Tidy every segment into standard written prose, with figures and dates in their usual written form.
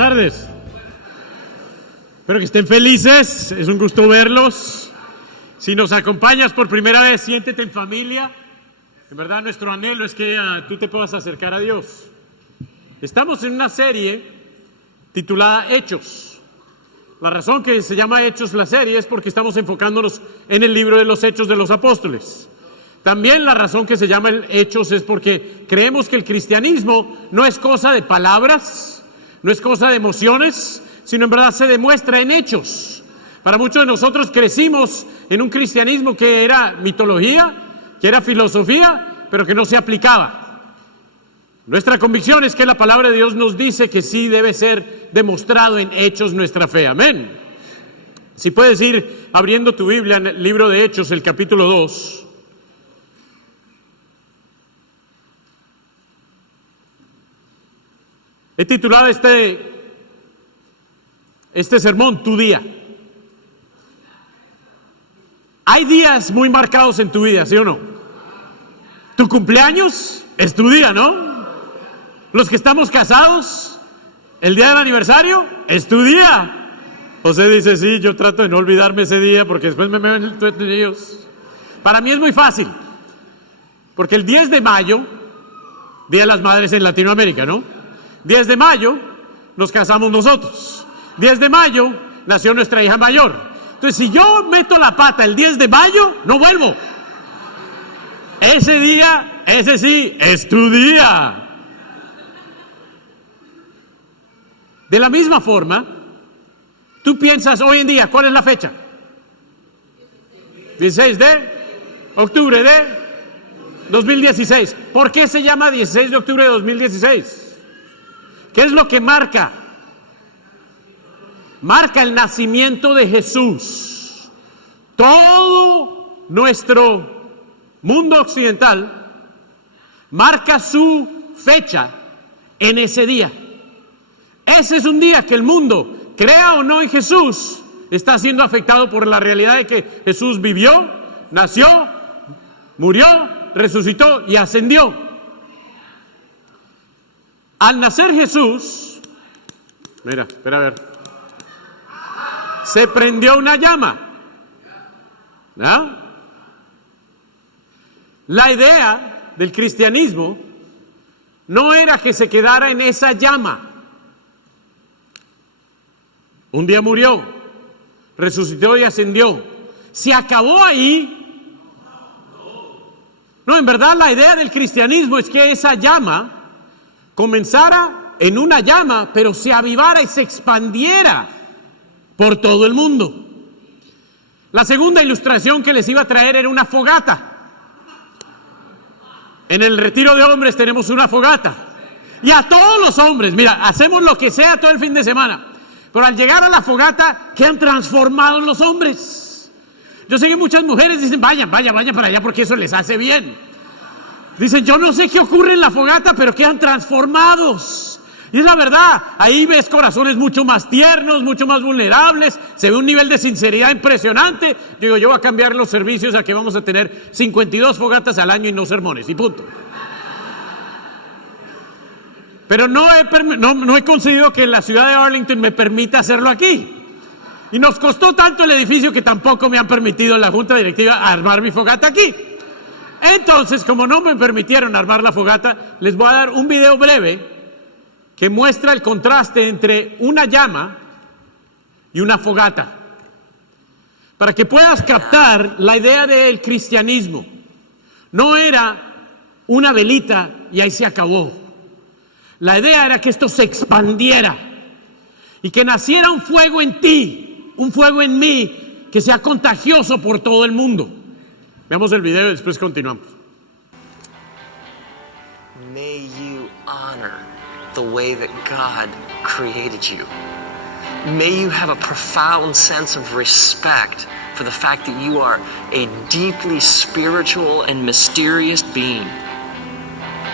tardes. Espero que estén felices, es un gusto verlos. Si nos acompañas por primera vez, siéntete en familia. En verdad nuestro anhelo es que tú te puedas acercar a Dios. Estamos en una serie titulada Hechos. La razón que se llama Hechos la serie es porque estamos enfocándonos en el libro de los Hechos de los Apóstoles. También la razón que se llama Hechos es porque creemos que el cristianismo no es cosa de palabras, no es cosa de emociones, sino en verdad se demuestra en hechos. Para muchos de nosotros crecimos en un cristianismo que era mitología, que era filosofía, pero que no se aplicaba. Nuestra convicción es que la palabra de Dios nos dice que sí debe ser demostrado en hechos nuestra fe. Amén. Si puedes ir abriendo tu Biblia en el libro de Hechos, el capítulo 2. He titulado este sermón, Tu Día. Hay días muy marcados en tu vida, ¿sí o no? Tu cumpleaños es tu día, ¿no? Los que estamos casados, el día del aniversario es tu día. José dice, sí, yo trato de no olvidarme ese día porque después me ven ellos. Para mí es muy fácil, porque el 10 de mayo, Día de las Madres en Latinoamérica, ¿no? 10 de mayo nos casamos nosotros. 10 de mayo nació nuestra hija mayor. Entonces, si yo meto la pata el 10 de mayo, no vuelvo. Ese día, ese sí, es tu día. De la misma forma, tú piensas hoy en día, ¿cuál es la fecha? 16 de octubre de 2016. ¿Por qué se llama 16 de octubre de 2016? ¿Qué es lo que marca? Marca el nacimiento de Jesús. Todo nuestro mundo occidental marca su fecha en ese día. Ese es un día que el mundo, crea o no en Jesús, está siendo afectado por la realidad de que Jesús vivió, nació, murió, resucitó y ascendió. Al nacer Jesús, mira, espera a ver, se prendió una llama, ¿no? La idea del cristianismo no era que se quedara en esa llama. Un día murió, resucitó y ascendió. ¿Se acabó ahí? No, en verdad la idea del cristianismo es que esa llama comenzara en una llama, pero se avivara y se expandiera por todo el mundo. La segunda ilustración que les iba a traer era una fogata. En el retiro de hombres tenemos una fogata. Y a todos los hombres, mira, hacemos lo que sea todo el fin de semana, pero al llegar a la fogata quedan transformados los hombres. Yo sé que muchas mujeres dicen, vayan para allá porque eso les hace bien. Dicen, yo no sé qué ocurre en la fogata, pero quedan transformados. Y es la verdad, ahí ves corazones mucho más tiernos, mucho más vulnerables, se ve un nivel de sinceridad impresionante. Yo voy a cambiar los servicios a que vamos a tener 52 fogatas al año y no sermones, y punto. Pero no he conseguido que la ciudad de Arlington me permita hacerlo aquí. Y nos costó tanto el edificio que tampoco me han permitido en la junta directiva armar mi fogata aquí. Entonces, como no me permitieron armar la fogata, les voy a dar un video breve que muestra el contraste entre una llama y una fogata, para que puedas captar la idea del cristianismo. No era una velita y ahí se acabó. La idea era que esto se expandiera y que naciera un fuego en ti, un fuego en mí, que sea contagioso por todo el mundo. Veamos el video y después continuamos. May you honor the way that God created you. May you have a profound sense of respect for the fact that you are a deeply spiritual and mysterious being,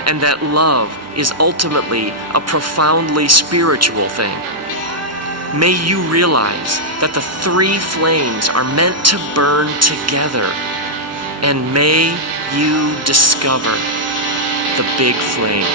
and that love is ultimately a profoundly spiritual thing. May you realize that the three flames are meant to burn together. And may you discover the big flame.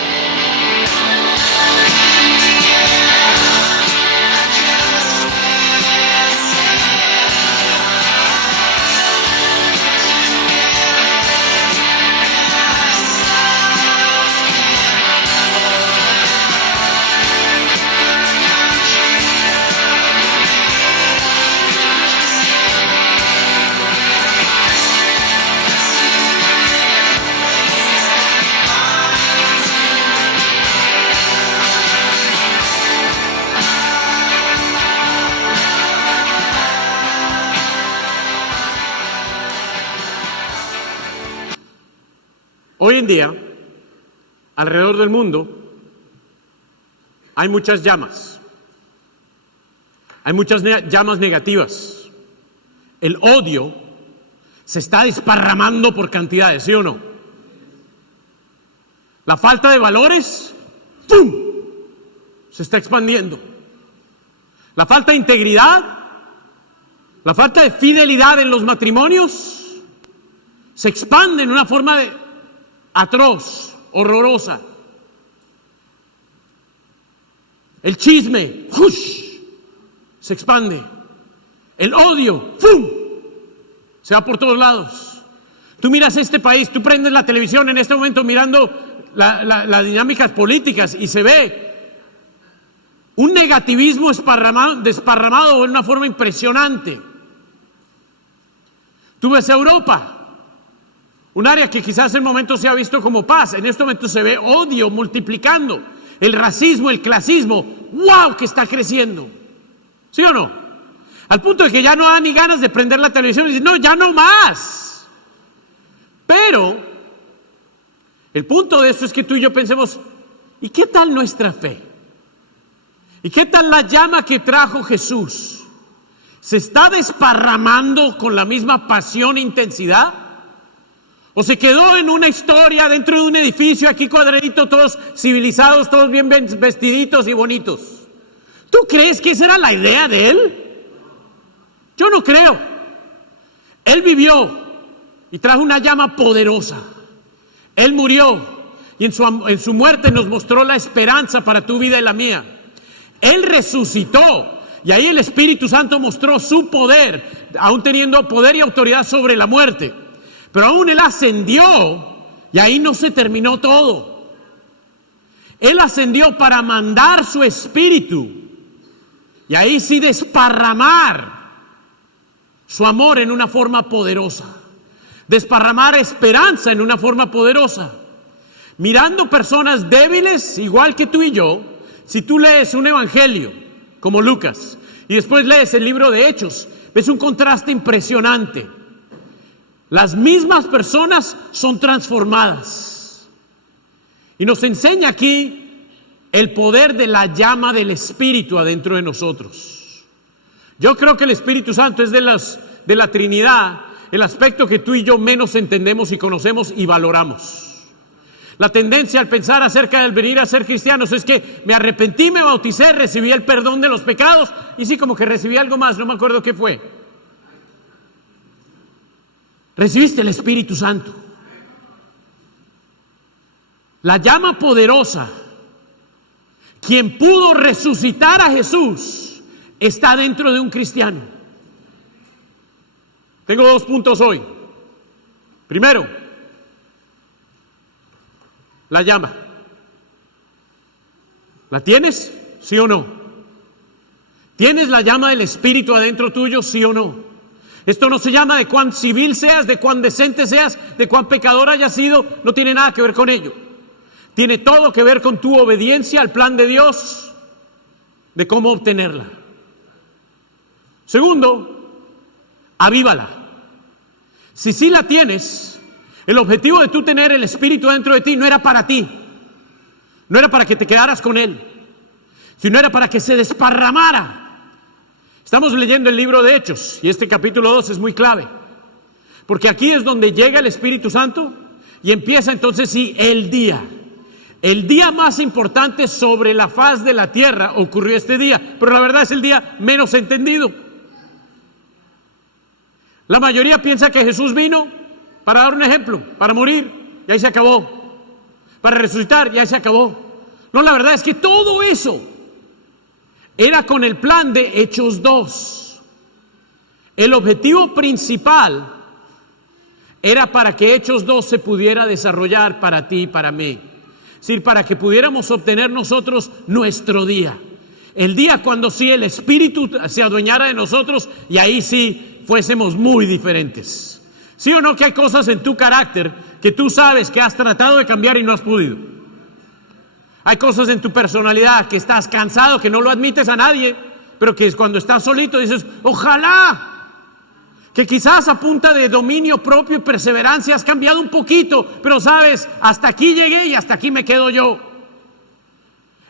Hoy en día, alrededor del mundo, hay muchas llamas. Hay muchas llamas negativas. El odio se está desparramando por cantidades, ¿sí o no? La falta de valores, ¡pum!, se está expandiendo. La falta de integridad, la falta de fidelidad en los matrimonios se expande en una forma atroz, horrorosa. El chisme, ¡fush!, se expande. El odio, ¡pum!, se va por todos lados. Tú miras este país, tú prendes la televisión en este momento mirando las dinámicas políticas y se ve un negativismo desparramado de una forma impresionante. Tú ves Europa, un área que quizás en momentos se ha visto como paz, en este momento se ve odio multiplicando, el racismo, el clasismo, ¡wow!, que está creciendo. ¿Sí o no? Al punto de que ya no da ni ganas de prender la televisión y decir, no, ya no más. Pero el punto de esto es que tú y yo pensemos, ¿y qué tal nuestra fe? ¿Y qué tal la llama que trajo Jesús? ¿Se está desparramando con la misma pasión e intensidad? ¿O se quedó en una historia dentro de un edificio aquí cuadradito, todos civilizados, todos bien vestiditos y bonitos? ¿Tú crees que esa era la idea de él? Yo no creo. Él vivió y trajo una llama poderosa. Él murió y en su muerte nos mostró la esperanza para tu vida y la mía. Él resucitó y ahí el Espíritu Santo mostró su poder, aún teniendo poder y autoridad sobre la muerte. Pero aún Él ascendió y ahí no se terminó todo. Él ascendió para mandar su Espíritu y ahí sí desparramar su amor en una forma poderosa. Desparramar esperanza en una forma poderosa. Mirando personas débiles, igual que tú y yo, si tú lees un evangelio como Lucas y después lees el libro de Hechos, ves un contraste impresionante. Las mismas personas son transformadas. Y nos enseña aquí el poder de la llama del Espíritu adentro de nosotros. Yo creo que el Espíritu Santo es de la Trinidad el aspecto que tú y yo menos entendemos y conocemos y valoramos. La tendencia al pensar acerca del venir a ser cristianos es que me arrepentí, me bauticé, recibí el perdón de los pecados y sí, como que recibí algo más, no me acuerdo qué fue. Recibiste el Espíritu Santo. La llama poderosa, quien pudo resucitar a Jesús, está dentro de un cristiano. Tengo 2 puntos hoy. Primero, la llama. ¿La tienes? ¿Sí o no? ¿Tienes la llama del Espíritu adentro tuyo? ¿Sí o no? Esto no se llama de cuán civil seas, de cuán decente seas, de cuán pecador hayas sido, no tiene nada que ver con ello. Tiene todo que ver con tu obediencia al plan de Dios, de cómo obtenerla. Segundo, avívala. Si sí la tienes, el objetivo de tú tener el Espíritu dentro de ti no era para ti, no era para que te quedaras con Él, sino era para que se desparramara. Estamos leyendo el libro de Hechos y este capítulo 2 es muy clave, porque aquí es donde llega el Espíritu Santo y empieza entonces sí el día más importante sobre la faz de la tierra ocurrió este día, pero la verdad es el día menos entendido. La mayoría piensa que Jesús vino para dar un ejemplo, para morir y ahí se acabó, para resucitar y ahí se acabó. No, la verdad es que todo eso era con el plan de Hechos 2. El objetivo principal era para que Hechos 2 se pudiera desarrollar para ti y para mí. Es decir, para que pudiéramos obtener nosotros nuestro día. El día cuando sí el Espíritu se adueñara de nosotros y ahí sí fuésemos muy diferentes. ¿Sí o no que hay cosas en tu carácter que tú sabes que has tratado de cambiar y no has podido? Hay cosas en tu personalidad que estás cansado, que no lo admites a nadie, pero que cuando estás solito dices, ojalá que quizás a punta de dominio propio y perseverancia has cambiado un poquito, pero sabes, hasta aquí llegué y hasta aquí me quedo yo.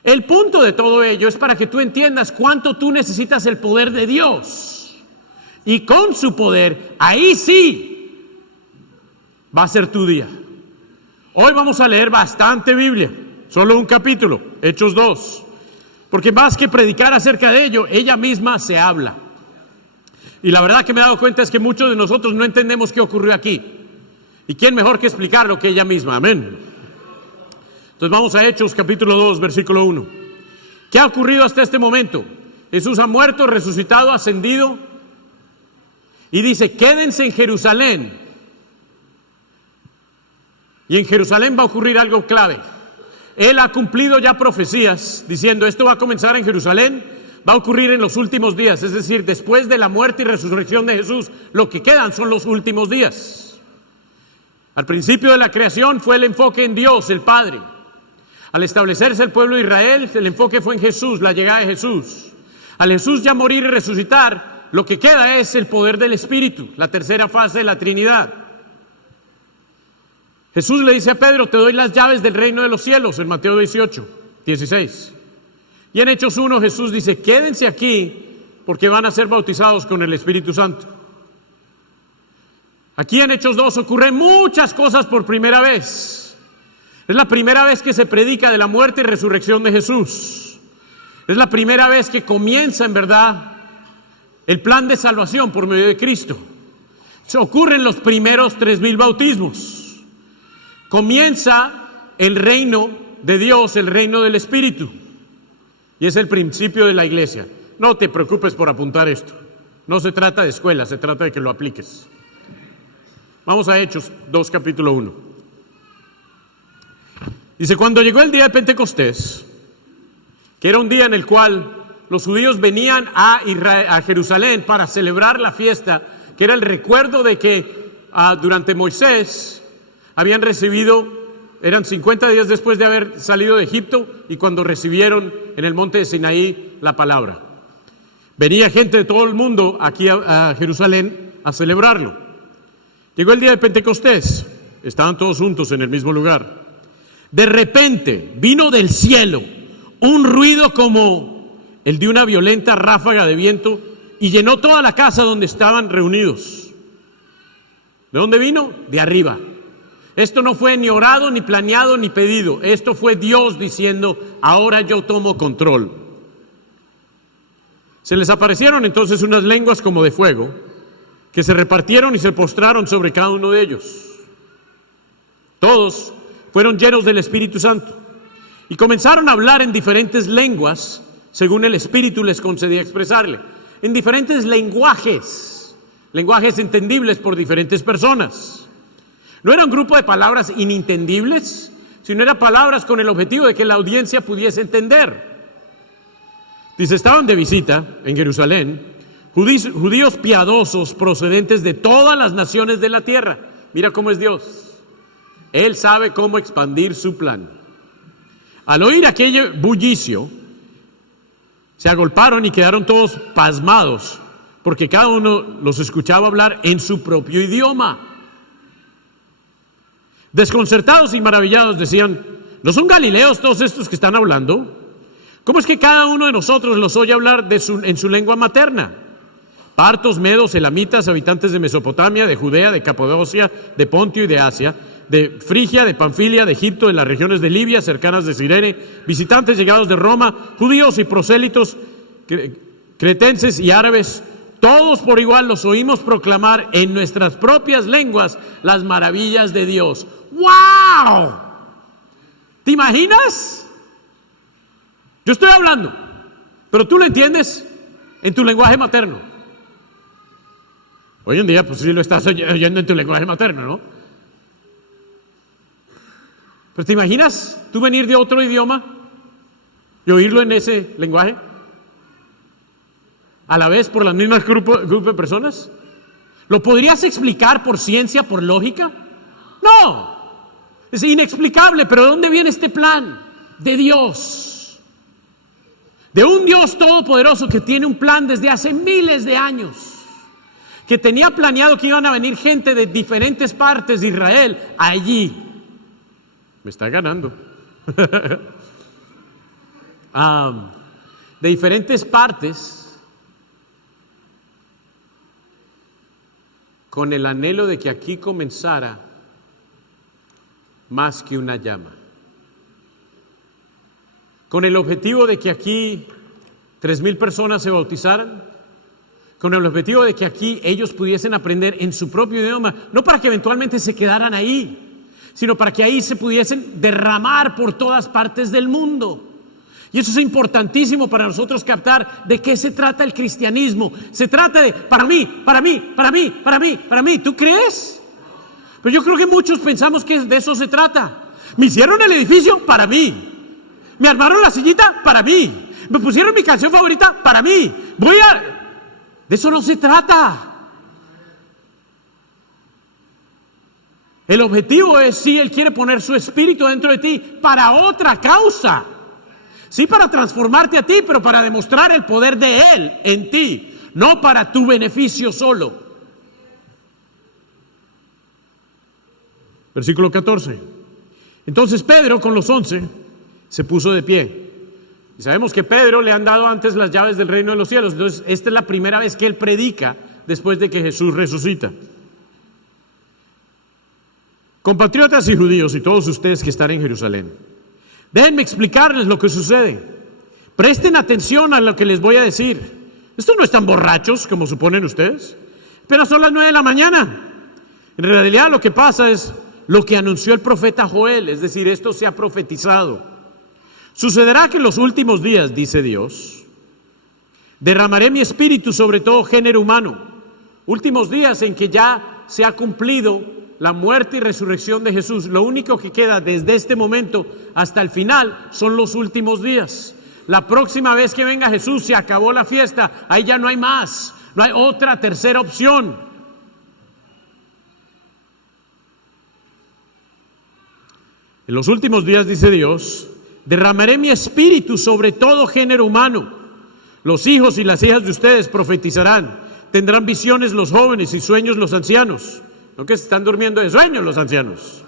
El punto de todo ello es para que tú entiendas cuánto tú necesitas el poder de Dios. Y con su poder, ahí sí va a ser tu día. Hoy vamos a leer bastante Biblia, solo un capítulo, Hechos 2. Porque más que predicar acerca de ello, ella misma se habla. Y la verdad que me he dado cuenta es que muchos de nosotros no entendemos qué ocurrió aquí. ¿Y quién mejor que explicarlo que ella misma? Amén. Entonces vamos a Hechos capítulo 2, versículo 1. ¿Qué ha ocurrido hasta este momento? Jesús ha muerto, resucitado, ascendido. Y dice, quédense en Jerusalén. Y en Jerusalén va a ocurrir algo clave. Él ha cumplido ya profecías diciendo, esto va a comenzar en Jerusalén. Va a ocurrir en los últimos días, es decir, después de la muerte y resurrección de Jesús, lo que quedan son los últimos días. Al principio de la creación fue el enfoque en Dios, el Padre. Al establecerse el pueblo de Israel, el enfoque fue en Jesús, la llegada de Jesús. Al Jesús ya morir y resucitar, lo que queda es el poder del Espíritu, la tercera fase de la Trinidad. Jesús le dice a Pedro, te doy las llaves del reino de los cielos, en Mateo 18, 16. Y en Hechos 1 Jesús dice, quédense aquí porque van a ser bautizados con el Espíritu Santo. Aquí en Hechos 2 ocurren muchas cosas por primera vez. Es la primera vez que se predica de la muerte y resurrección de Jesús. Es la primera vez que comienza en verdad el plan de salvación por medio de Cristo. Ocurren los primeros 3,000 bautismos. Comienza el reino de Dios, el reino del Espíritu. Y es el principio de la iglesia. No te preocupes por apuntar esto. No se trata de escuela, se trata de que lo apliques. Vamos a Hechos 2, capítulo 1. Dice, cuando llegó el día de Pentecostés, que era un día en el cual los judíos venían a Jerusalén para celebrar la fiesta, que era el recuerdo de que durante Moisés habían recibido... Eran 50 días después de haber salido de Egipto y cuando recibieron en el monte de Sinaí la palabra. Venía gente de todo el mundo aquí a Jerusalén a celebrarlo. Llegó el día de Pentecostés, estaban todos juntos en el mismo lugar. De repente vino del cielo un ruido como el de una violenta ráfaga de viento y llenó toda la casa donde estaban reunidos. ¿De dónde vino? De arriba. Esto no fue ni orado, ni planeado, ni pedido. Esto fue Dios diciendo, ahora yo tomo control. Se les aparecieron entonces unas lenguas como de fuego, que se repartieron y se postraron sobre cada uno de ellos. Todos fueron llenos del Espíritu Santo y comenzaron a hablar en diferentes lenguas, según el Espíritu les concedía expresarle. En diferentes lenguajes entendibles por diferentes personas. No era un grupo de palabras inintendibles, sino eran palabras con el objetivo de que la audiencia pudiese entender. Dice, estaban de visita en Jerusalén judíos piadosos procedentes de todas las naciones de la tierra. Mira cómo es Dios. Él sabe cómo expandir su plan. Al oír aquel bullicio, se agolparon y quedaron todos pasmados, porque cada uno los escuchaba hablar en su propio idioma. Desconcertados y maravillados decían, ¿no son galileos todos estos que están hablando? ¿Cómo es que cada uno de nosotros los oye hablar en su lengua materna? Partos, medos, elamitas, habitantes de Mesopotamia, de Judea, de Capadocia, de Pontio y de Asia, de Frigia, de Panfilia, de Egipto, de las regiones de Libia, cercanas de Cirene, visitantes llegados de Roma, judíos y prosélitos, cretenses y árabes, todos por igual los oímos proclamar en nuestras propias lenguas las maravillas de Dios. ¡Wow! ¿Te imaginas? Yo estoy hablando, pero tú lo entiendes en tu lenguaje materno. Hoy en día, pues sí lo estás oyendo en tu lenguaje materno, ¿no? Pero ¿te imaginas tú venir de otro idioma y oírlo en ese lenguaje? A la vez por las mismas grupo de personas. ¿Lo podrías explicar por ciencia, por lógica? No. Es inexplicable, pero ¿de dónde viene este plan? De Dios. De un Dios todopoderoso que tiene un plan desde hace miles de años. que tenía planeado que iban a venir gente de diferentes partes de Israel allí. Me está ganando. De diferentes partes, con el anhelo de que aquí comenzara más que una llama, con el objetivo de que aquí 3,000 personas se bautizaran, con el objetivo de que aquí ellos pudiesen aprender en su propio idioma, no para que eventualmente se quedaran ahí, sino para que ahí se pudiesen derramar por todas partes del mundo. Y eso es importantísimo para nosotros captar de qué se trata el cristianismo. Se trata de para mí, para mí, para mí, para mí, para mí. ¿Tú crees? Pero yo creo que muchos pensamos que de eso se trata. Me hicieron el edificio para mí. Me armaron la sillita para mí. Me pusieron mi canción favorita para mí. De eso no se trata. El objetivo es, si Él quiere poner su espíritu dentro de ti para otra causa. Sí, para transformarte a ti, pero para demostrar el poder de Él en ti, no para tu beneficio solo. Versículo 14. Entonces Pedro, con los 11, se puso de pie. Y sabemos que Pedro le han dado antes las llaves del reino de los cielos. Entonces, esta es la primera vez que él predica después de que Jesús resucita. Compatriotas y judíos y todos ustedes que están en Jerusalén, déjenme explicarles lo que sucede. Presten atención a lo que les voy a decir. Estos no están borrachos como suponen ustedes. Apenas son las 9 de la mañana. En realidad lo que pasa es lo que anunció el profeta Joel, es decir, esto se ha profetizado. Sucederá que en los últimos días, dice Dios, derramaré mi espíritu sobre todo género humano. Últimos días en que ya se ha cumplido la muerte y resurrección de Jesús. Lo único que queda desde este momento hasta el final son los últimos días. La próxima vez que venga Jesús se acabó la fiesta, ahí ya no hay más, no hay otra tercera opción. En los últimos días, dice Dios, derramaré mi espíritu sobre todo género humano. Los hijos y las hijas de ustedes profetizarán, tendrán visiones los jóvenes y sueños los ancianos. No que se están durmiendo de sueño los ancianos.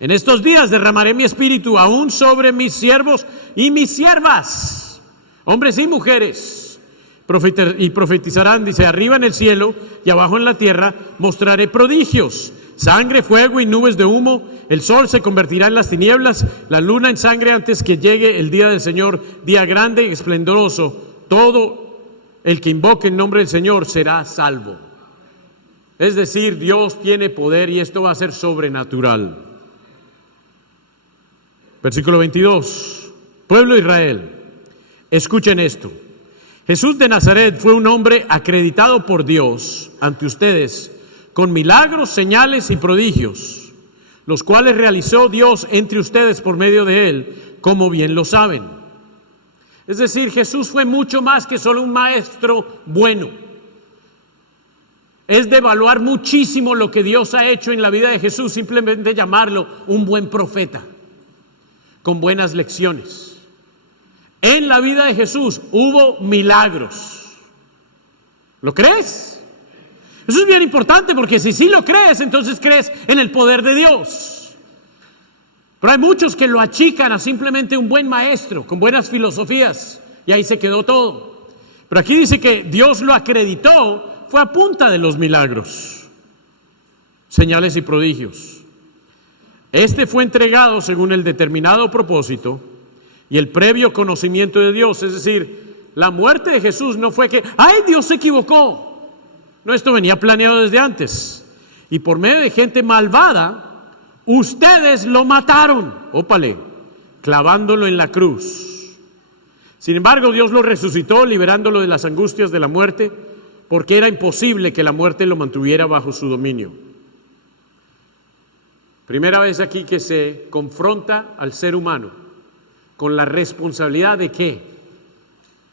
En estos días derramaré mi espíritu aún sobre mis siervos y mis siervas, hombres y mujeres, y profetizarán, dice, arriba en el cielo y abajo en la tierra mostraré prodigios, sangre, fuego y nubes de humo. El sol se convertirá en las tinieblas, la luna en sangre antes que llegue el día del Señor, día grande y esplendoroso. Todo el que invoque el nombre del Señor será salvo. Es decir, Dios tiene poder y esto va a ser sobrenatural. Versículo 22. Pueblo de Israel, escuchen esto. Jesús de Nazaret fue un hombre acreditado por Dios ante ustedes con milagros, señales y prodigios, los cuales realizó Dios entre ustedes por medio de él, como bien lo saben. Es decir, Jesús fue mucho más que solo un maestro bueno. Es de evaluar muchísimo lo que Dios ha hecho en la vida de Jesús, simplemente llamarlo un buen profeta, con buenas lecciones. En la vida de Jesús hubo milagros. ¿Lo crees? Eso es bien importante porque si sí lo crees, entonces crees en el poder de Dios. Pero hay muchos que lo achican a simplemente un buen maestro, con buenas filosofías, y ahí se quedó todo. Pero aquí dice que Dios lo acreditó, fue a punta de los milagros, señales y prodigios. Este fue entregado según el determinado propósito y el previo conocimiento de Dios. Es decir, la muerte de Jesús no fue que, ¡ay, Dios se equivocó! No, esto venía planeado desde antes. Y por medio de gente malvada, ustedes lo mataron, ópale, clavándolo en la cruz. Sin embargo, Dios lo resucitó, liberándolo de las angustias de la muerte, porque era imposible que la muerte lo mantuviera bajo su dominio. Primera vez aquí que se confronta al ser humano con la responsabilidad de ¿qué?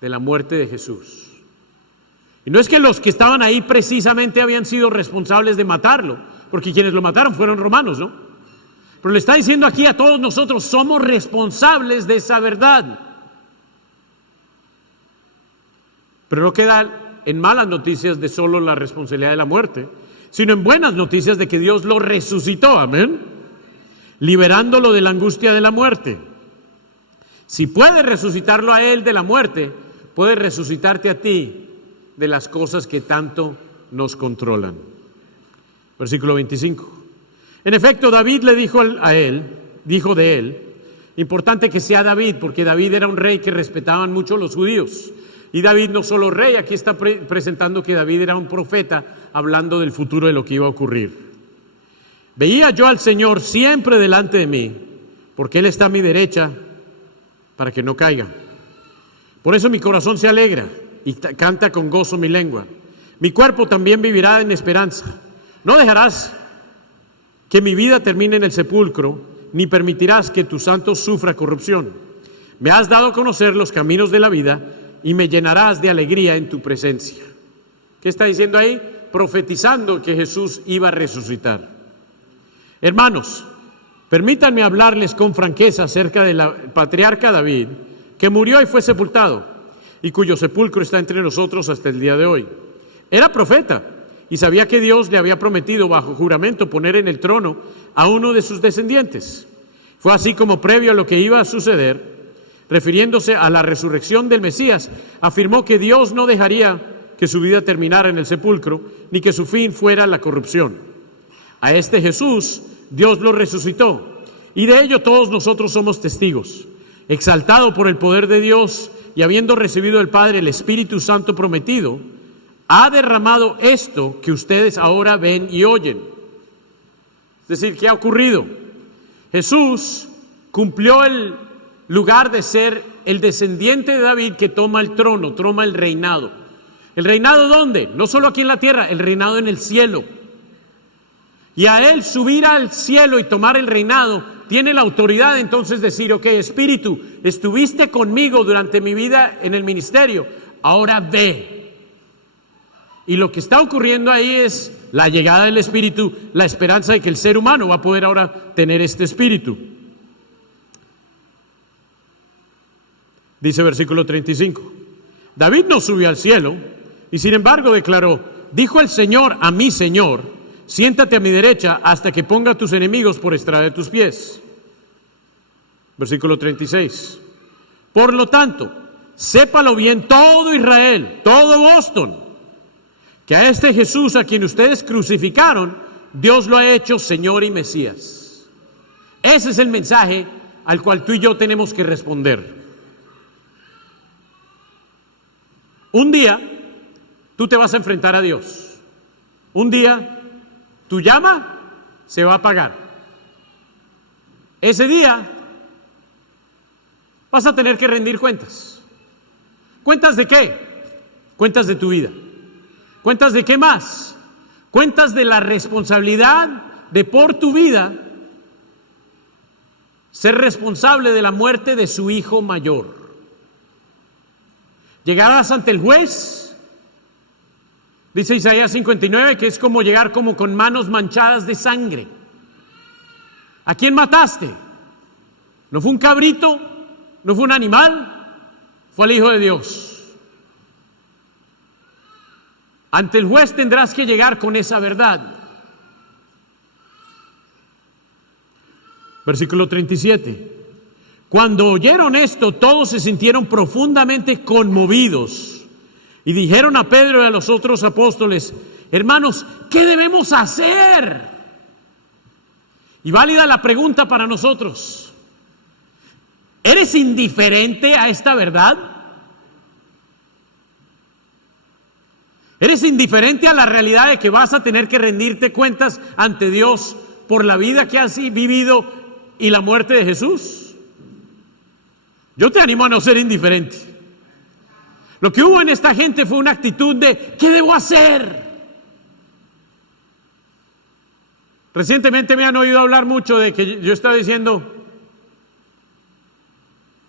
De la muerte de Jesús. Y no es que los que estaban ahí precisamente habían sido responsables de matarlo, porque quienes lo mataron fueron romanos, ¿no? Pero le está diciendo aquí a todos nosotros, somos responsables de esa verdad. Pero no queda en malas noticias de solo la responsabilidad de la muerte, sino en buenas noticias de que Dios lo resucitó, amén, liberándolo de la angustia de la muerte. Si puede resucitarlo a él de la muerte, puede resucitarte a ti de las cosas que tanto nos controlan. Versículo 25. En efecto, David le dijo de él, importante que sea David, porque David era un rey que respetaban mucho los judíos. Y David no solo rey, aquí está presentando que David era un profeta, hablando del futuro de lo que iba a ocurrir. Veía yo al Señor siempre delante de mí, porque Él está a mi derecha, para que no caiga. Por eso mi corazón se alegra y canta con gozo mi lengua. Mi cuerpo también vivirá en esperanza. No dejarás que mi vida termine en el sepulcro, ni permitirás que tu santo sufra corrupción. Me has dado a conocer los caminos de la vida y me llenarás de alegría en tu presencia. ¿Qué está diciendo ahí? Profetizando que Jesús iba a resucitar. Hermanos, permítanme hablarles con franqueza acerca del patriarca David, que murió y fue sepultado, y cuyo sepulcro está entre nosotros hasta el día de hoy. Era profeta y sabía que Dios le había prometido bajo juramento poner en el trono a uno de sus descendientes. Fue así como previo a lo que iba a suceder, refiriéndose a la resurrección del Mesías, afirmó que Dios no dejaría que su vida terminara en el sepulcro, ni que su fin fuera la corrupción. A este Jesús Dios lo resucitó, y de ello todos nosotros somos testigos. Exaltado por el poder de Dios y habiendo recibido del Padre el Espíritu Santo prometido, ha derramado esto que ustedes ahora ven y oyen. Es decir, ¿qué ha ocurrido? Jesús cumplió el lugar de ser el descendiente de David que toma el trono, toma el reinado. ¿El reinado dónde? No solo aquí en la tierra, el reinado en el cielo. Y a él subir al cielo y tomar el reinado, tiene la autoridad entonces decir, ok, Espíritu, estuviste conmigo durante mi vida en el ministerio, ahora ve. Y lo que está ocurriendo ahí es la llegada del Espíritu, la esperanza de que el ser humano va a poder ahora tener este Espíritu. Dice versículo 35, David no subió al cielo y sin embargo declaró, dijo el Señor a mi Señor, siéntate a mi derecha hasta que ponga a tus enemigos por estrado de tus pies. Versículo 36. Por lo tanto, sépalo bien todo Israel, todo Boston, que a este Jesús a quien ustedes crucificaron, Dios lo ha hecho Señor y Mesías. Ese es el mensaje al cual tú y yo tenemos que responder. Un día tú te vas a enfrentar a Dios. Un día tu llama se va a apagar. Ese día vas a tener que rendir cuentas. ¿Cuentas de qué? Cuentas de tu vida. ¿Cuentas de qué más? Cuentas de la responsabilidad de por tu vida ser responsable de la muerte de su hijo mayor. Llegarás ante el juez, dice Isaías 59, que es como llegar como con manos manchadas de sangre. ¿A quién mataste? ¿No fue un cabrito? ¿No fue un animal? Fue al Hijo de Dios. Ante el juez tendrás que llegar con esa verdad. Versículo 37. Cuando oyeron esto, todos se sintieron profundamente conmovidos y dijeron a Pedro y a los otros apóstoles, hermanos, ¿qué debemos hacer? Y válida la pregunta para nosotros. ¿Eres indiferente a esta verdad? ¿Eres indiferente a la realidad de que vas a tener que rendirte cuentas ante Dios por la vida que has vivido y la muerte de Jesús? Yo te animo a no ser indiferente. Lo que hubo en esta gente fue una actitud de ¿qué debo hacer? Recientemente me han oído hablar mucho de que yo estaba diciendo,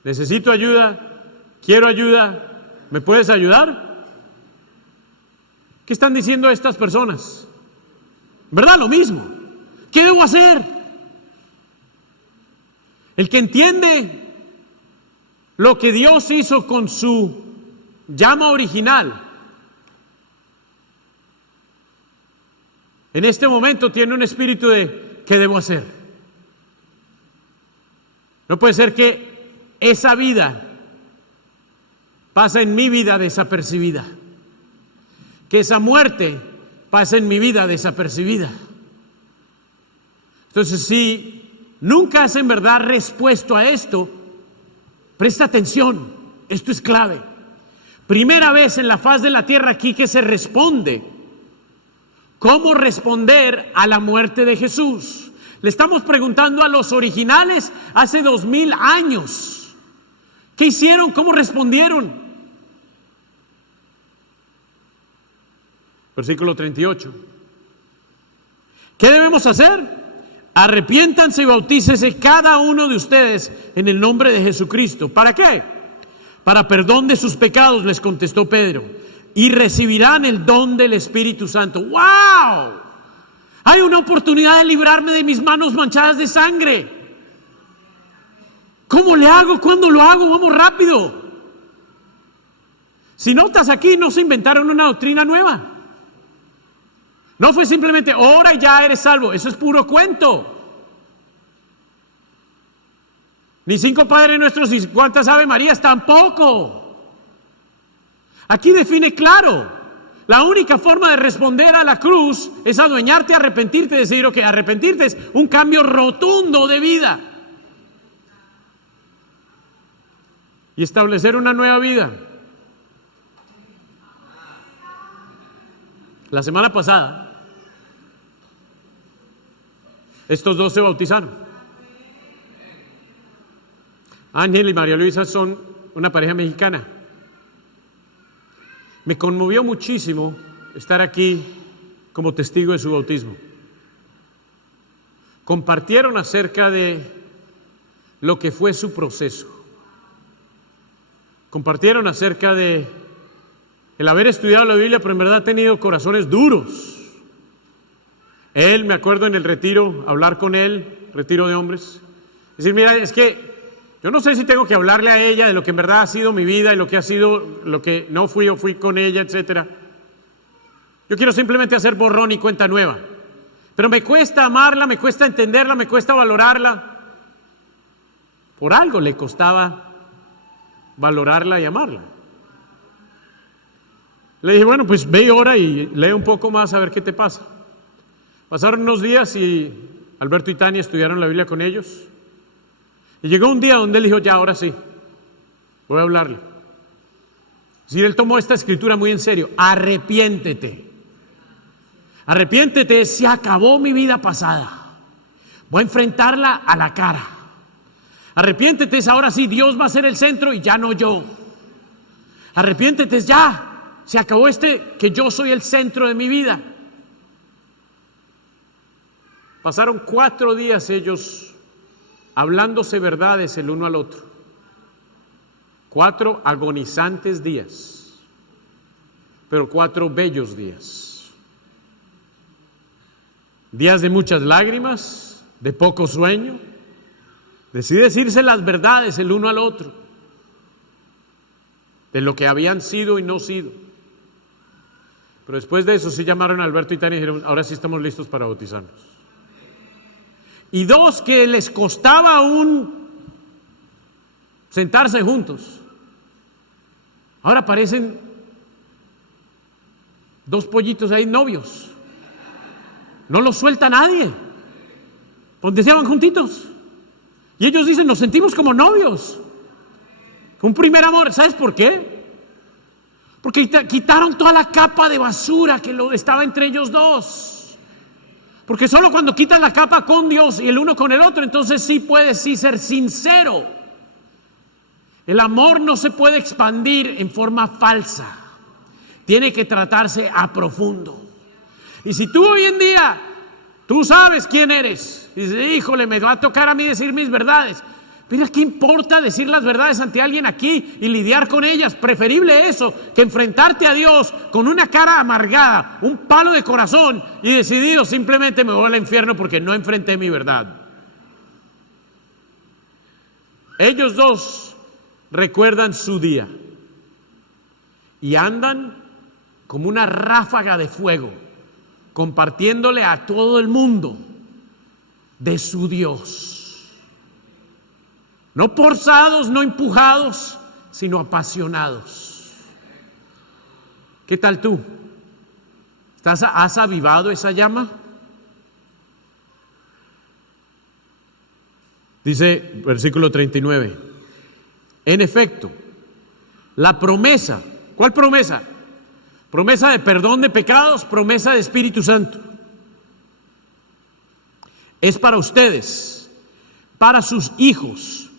necesito ayuda, quiero ayuda, ¿me puedes ayudar? ¿Qué están diciendo estas personas? ¿Verdad? Lo mismo. ¿Qué debo hacer? El que entiende lo que Dios hizo con su llama original en este momento tiene un espíritu de ¿qué debo hacer? No puede ser que esa vida pase en mi vida desapercibida, que esa muerte pase en mi vida desapercibida. Entonces, si nunca has en verdad respuesto a esto, presta atención, esto es clave. Primera vez en la faz de la tierra aquí que se responde. ¿Cómo responder a la muerte de Jesús? Le estamos preguntando a los originales hace 2000 años. ¿Qué hicieron? ¿Cómo respondieron? Versículo 38. ¿Qué debemos hacer? Arrepiéntanse y bautícese cada uno de ustedes en el nombre de Jesucristo. ¿Para qué? Para perdón de sus pecados, les contestó Pedro, y recibirán el don del Espíritu Santo. ¡Wow! Hay una oportunidad de librarme de mis manos manchadas de sangre. ¿Cómo le hago? ¿Cuándo lo hago? Vamos rápido. Si notas aquí, no se inventaron una doctrina nueva. No fue simplemente ora y ya eres salvo. Eso es puro cuento. Ni 5 Padres Nuestros y cuántas Ave Marías tampoco. Aquí define claro. La única forma de responder a la cruz es adueñarte, arrepentirte, decir que arrepentirte es un cambio rotundo de vida y establecer una nueva vida. La semana pasada estos 2 se bautizaron. Ángel y María Luisa son una pareja mexicana. Me conmovió muchísimo estar aquí como testigo de su bautismo. Compartieron acerca de lo que fue su proceso. Compartieron acerca de el haber estudiado la Biblia, pero en verdad ha tenido corazones duros. Él, me acuerdo en el retiro, hablar con él, retiro de hombres, decir, mira, es que yo no sé si tengo que hablarle a ella de lo que en verdad ha sido mi vida y lo que ha sido, lo que no fui o fui con ella, etcétera. Yo quiero simplemente hacer borrón y cuenta nueva. Pero me cuesta amarla, me cuesta entenderla, me cuesta valorarla. Por algo le costaba valorarla y amarla. Le dije, bueno, pues ve y ora y lee un poco más a ver qué te pasa. Pasaron unos días y Alberto y Tania estudiaron la Biblia con ellos. Y llegó un día donde él dijo, ya, ahora sí, voy a hablarle. Es decir, él tomó esta escritura muy en serio. Arrepiéntete. Arrepiéntete, se acabó mi vida pasada. Voy a enfrentarla a la cara. Arrepiéntete, ahora sí, Dios va a ser el centro y ya no yo. Arrepiéntete, ya, se acabó que yo soy el centro de mi vida. Pasaron 4 días ellos hablándose verdades el uno al otro. 4 agonizantes días, pero 4 bellos días. Días de muchas lágrimas, de poco sueño, de sí decirse las verdades el uno al otro, de lo que habían sido y no sido. Pero después de eso sí llamaron a Alberto y Tania y dijeron, ahora sí estamos listos para bautizarnos. Y 2 que les costaba aún sentarse juntos, ahora parecen 2 pollitos ahí novios. No los suelta nadie. Donde estaban juntitos. Y ellos dicen, nos sentimos como novios. Un primer amor. ¿Sabes por qué? Porque quitaron toda la capa de basura que estaba entre ellos dos. Porque solo cuando quitan la capa con Dios y el uno con el otro, entonces sí puedes ser sincero. El amor no se puede expandir en forma falsa. Tiene que tratarse a profundo. Y si tú hoy en día, tú sabes quién eres, y dices, híjole, me va a tocar a mí decir mis verdades. Mira, ¿qué importa decir las verdades ante alguien aquí y lidiar con ellas? Preferible eso que enfrentarte a Dios con una cara amargada, un palo de corazón y decidido simplemente me voy al infierno porque no enfrenté mi verdad. Ellos 2 recuerdan su día y andan como una ráfaga de fuego compartiéndole a todo el mundo de su Dios. No forzados, no empujados, sino apasionados. ¿Qué tal tú? ¿Has avivado esa llama? Dice versículo 39. En efecto, la promesa, ¿cuál promesa? Promesa de perdón de pecados, promesa de Espíritu Santo. Es para ustedes, para sus hijos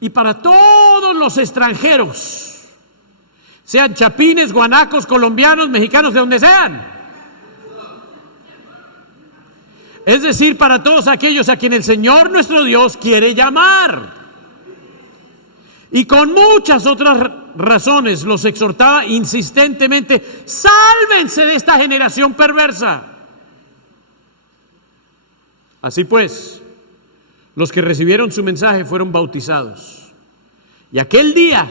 y para todos los extranjeros, sean chapines, guanacos, colombianos, mexicanos, de donde sean. Es decir, para todos aquellos a quien el Señor nuestro Dios quiere llamar. Y con muchas otras razones los exhortaba insistentemente: sálvense de esta generación perversa. Así pues, los que recibieron su mensaje fueron bautizados. Y aquel día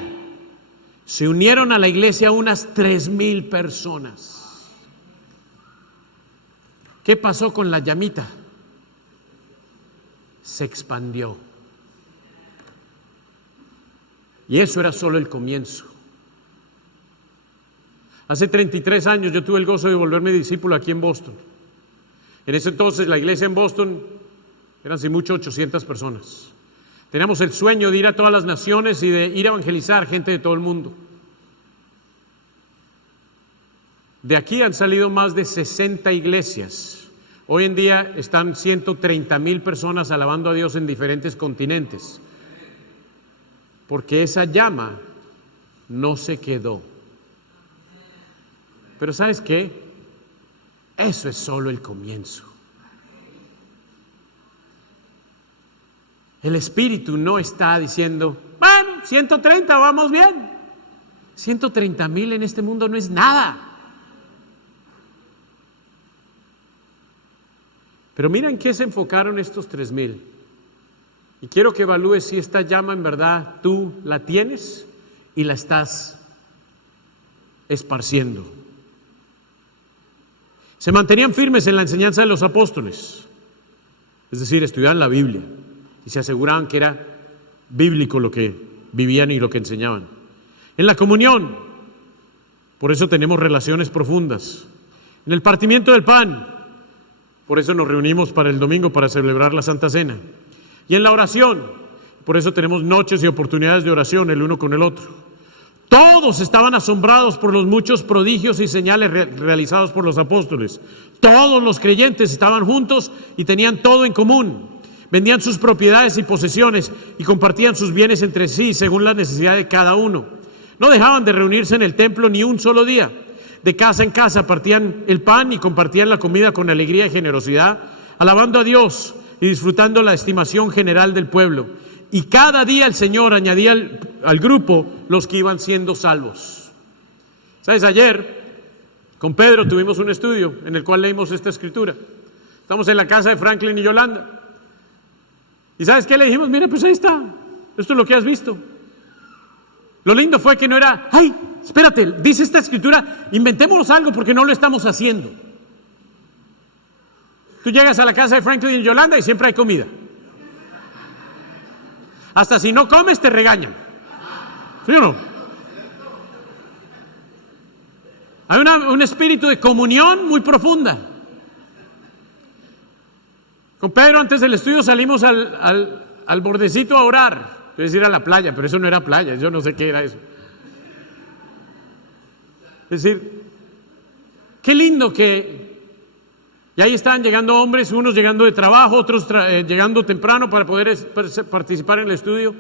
se unieron a la iglesia unas 3,000 personas. ¿Qué pasó con la llamita? Se expandió. Y eso era solo el comienzo. Hace 33 años yo tuve el gozo de volverme discípulo aquí en Boston. En ese entonces la iglesia en Boston eran sin mucho 800 personas. Teníamos el sueño de ir a todas las naciones y de ir a evangelizar gente de todo el mundo. De aquí han salido más de 60 iglesias. Hoy en día están 130,000 personas alabando a Dios en diferentes continentes. Porque esa llama no se quedó. Pero ¿sabes qué? Eso es solo el comienzo. El Espíritu no está diciendo: bueno, 130, vamos bien. 130,000 en este mundo no es nada. Pero mira en qué se enfocaron estos 3,000. Y quiero que evalúes si esta llama en verdad tú la tienes y la estás esparciendo. Se mantenían firmes en la enseñanza de los apóstoles, es decir, estudiaban la Biblia y se aseguraban que era bíblico lo que vivían y lo que enseñaban. En la comunión, por eso tenemos relaciones profundas. En el partimiento del pan, por eso nos reunimos para el domingo para celebrar la Santa Cena. Y en la oración, por eso tenemos noches y oportunidades de oración el uno con el otro. Todos estaban asombrados por los muchos prodigios y señales realizados por los apóstoles. Todos los creyentes estaban juntos y tenían todo en común. Vendían sus propiedades y posesiones y compartían sus bienes entre sí según la necesidad de cada uno. No dejaban de reunirse en el templo ni un solo día. De casa en casa partían el pan y compartían la comida con alegría y generosidad, alabando a Dios y disfrutando la estimación general del pueblo. Y cada día el Señor añadía al grupo los que iban siendo salvos. ¿Sabes? Ayer con Pedro tuvimos un estudio en el cual leímos esta escritura. Estamos en la casa de Franklin y Yolanda. ¿Y sabes qué le dijimos? Mira, pues ahí está. Esto es lo que has visto. Lo lindo fue que no era: ay, espérate, dice esta escritura, inventémonos algo porque no lo estamos haciendo. Tú llegas a la casa de Franklin y Yolanda y siempre hay comida. Hasta si no comes te regañan. ¿Sí o no? Hay un espíritu de comunión muy profunda. Con Pedro antes del estudio salimos al bordecito a orar. Es decir, a la playa, pero eso no era playa, yo no sé qué era eso. Es decir, qué lindo que... Y ahí estaban llegando hombres, unos llegando de trabajo, otros llegando temprano para poder participar en el estudio,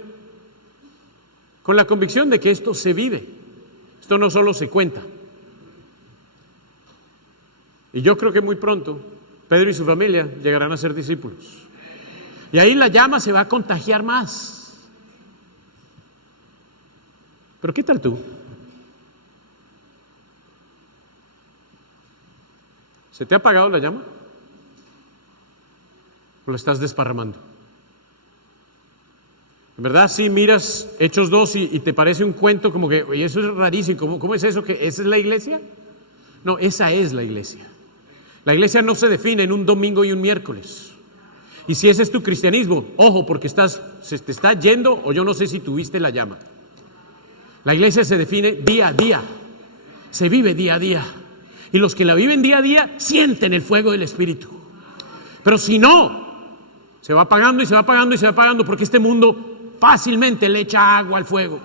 con la convicción de que esto se vive, esto no solo se cuenta. Y yo creo que muy pronto Pedro y su familia llegarán a ser discípulos. Y ahí la llama se va a contagiar más. Pero ¿qué tal tú? ¿Se te ha apagado la llama? ¿O la estás desparramando? En verdad, si miras Hechos 2 y te parece un cuento como que, oye, eso es rarísimo, ¿cómo es eso? ¿Que esa es la iglesia? No, esa es la iglesia. La iglesia no se define en un domingo y un miércoles. Y si ese es tu cristianismo, ojo, porque se te está yendo, o yo no sé si tuviste la llama. La iglesia se define día a día, se vive día a día. Y los que la viven día a día sienten el fuego del Espíritu. Pero si no, se va apagando y se va apagando y se va apagando, porque este mundo fácilmente le echa agua al fuego.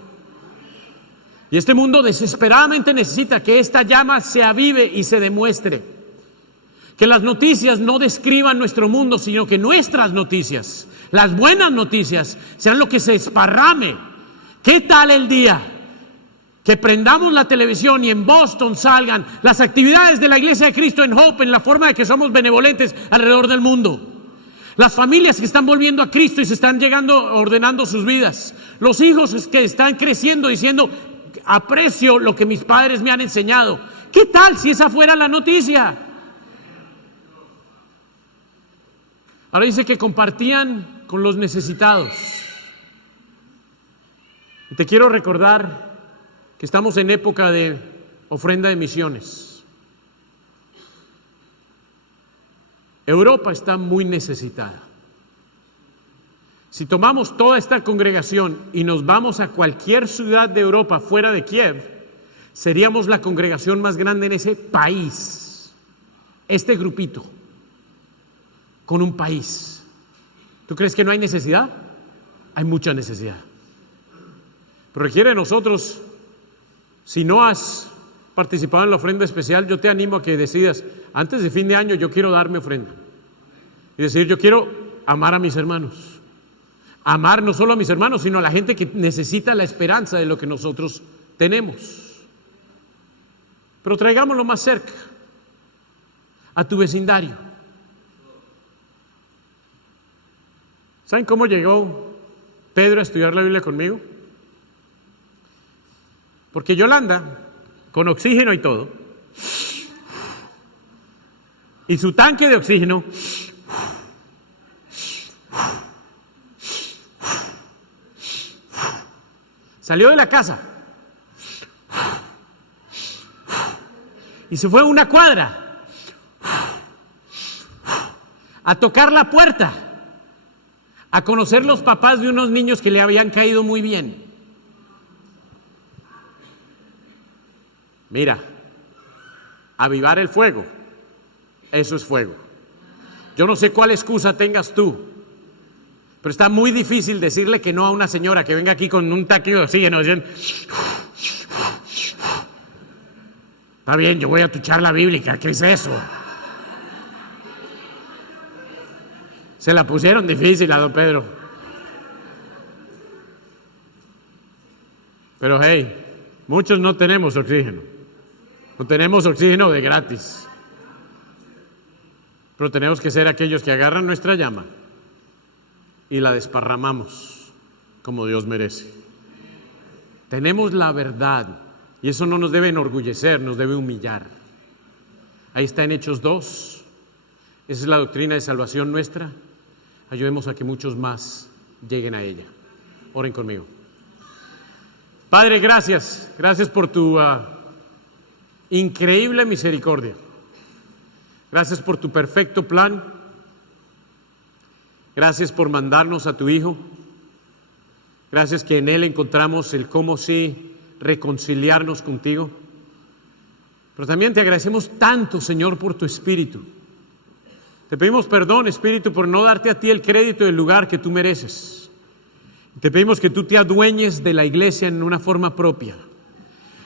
Y este mundo desesperadamente necesita que esta llama se avive y se demuestre. Que las noticias no describan nuestro mundo, sino que nuestras noticias, las buenas noticias, sean lo que se esparrame. ¿Qué tal el día que prendamos la televisión y en Boston salgan las actividades de la Iglesia de Cristo en Hope, en la forma de que somos benevolentes alrededor del mundo? Las familias que están volviendo a Cristo y se están ordenando sus vidas. Los hijos que están creciendo diciendo, aprecio lo que mis padres me han enseñado. ¿Qué tal si esa fuera la noticia? Ahora dice que compartían con los necesitados. Y te quiero recordar que estamos en época de ofrenda de misiones. Europa está muy necesitada. Si tomamos toda esta congregación y nos vamos a cualquier ciudad de Europa fuera de Kiev, seríamos la congregación más grande en ese país. Este grupito. Con un país. ¿Tú crees que no hay necesidad? Hay mucha necesidad. Pero requiere de nosotros, si no has participado en la ofrenda especial, yo te animo a que decidas, antes de fin de año yo quiero dar mi ofrenda. Y decir, yo quiero amar a mis hermanos. Amar no solo a mis hermanos, sino a la gente que necesita la esperanza de lo que nosotros tenemos. Pero traigámoslo más cerca, a tu vecindario. ¿Saben cómo llegó Pedro a estudiar la Biblia conmigo? Porque Yolanda, con oxígeno y todo, y su tanque de oxígeno, salió de la casa y se fue a una cuadra a tocar la puerta, a conocer los papás de unos niños que le habían caído muy bien. Mira, avivar el fuego, eso es fuego. Yo no sé cuál excusa tengas tú, pero está muy difícil decirle que no a una señora que venga aquí con un tanque de oxígeno diciendo, está bien, yo voy a tu charla bíblica, ¿qué es eso? Se la pusieron difícil a don Pedro. Pero hey, muchos no tenemos oxígeno. No tenemos oxígeno de gratis. Pero tenemos que ser aquellos que agarran nuestra llama y la desparramamos como Dios merece. Tenemos la verdad y eso no nos debe enorgullecer, nos debe humillar. Ahí está en Hechos 2. Esa es la doctrina de salvación nuestra. Ayudemos a que muchos más lleguen a ella. Oren conmigo. Padre, gracias. Gracias por tu increíble misericordia. Gracias por tu perfecto plan. Gracias por mandarnos a tu Hijo. Gracias que en Él encontramos el cómo sí reconciliarnos contigo. Pero también te agradecemos tanto, Señor, por tu Espíritu. Te pedimos perdón, Espíritu, por no darte a ti el crédito del lugar que tú mereces. Te pedimos que tú te adueñes de la iglesia en una forma propia.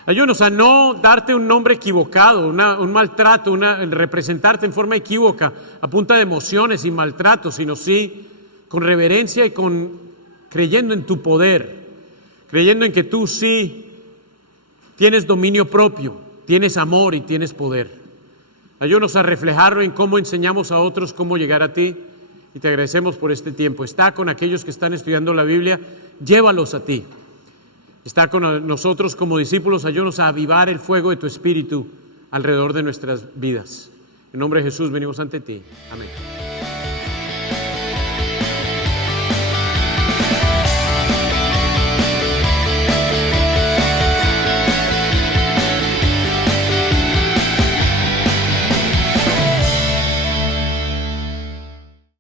Ayúdanos a no darte un nombre equivocado, un maltrato, representarte en forma equívoca, a punta de emociones y maltrato, sino sí con reverencia y creyendo en tu poder, creyendo en que tú sí tienes dominio propio, tienes amor y tienes poder. Ayúdanos a reflejarlo en cómo enseñamos a otros cómo llegar a ti y te agradecemos por este tiempo. Está con aquellos que están estudiando la Biblia, llévalos a ti. Está con nosotros como discípulos, ayúdanos a avivar el fuego de tu Espíritu alrededor de nuestras vidas. En nombre de Jesús venimos ante ti. Amén.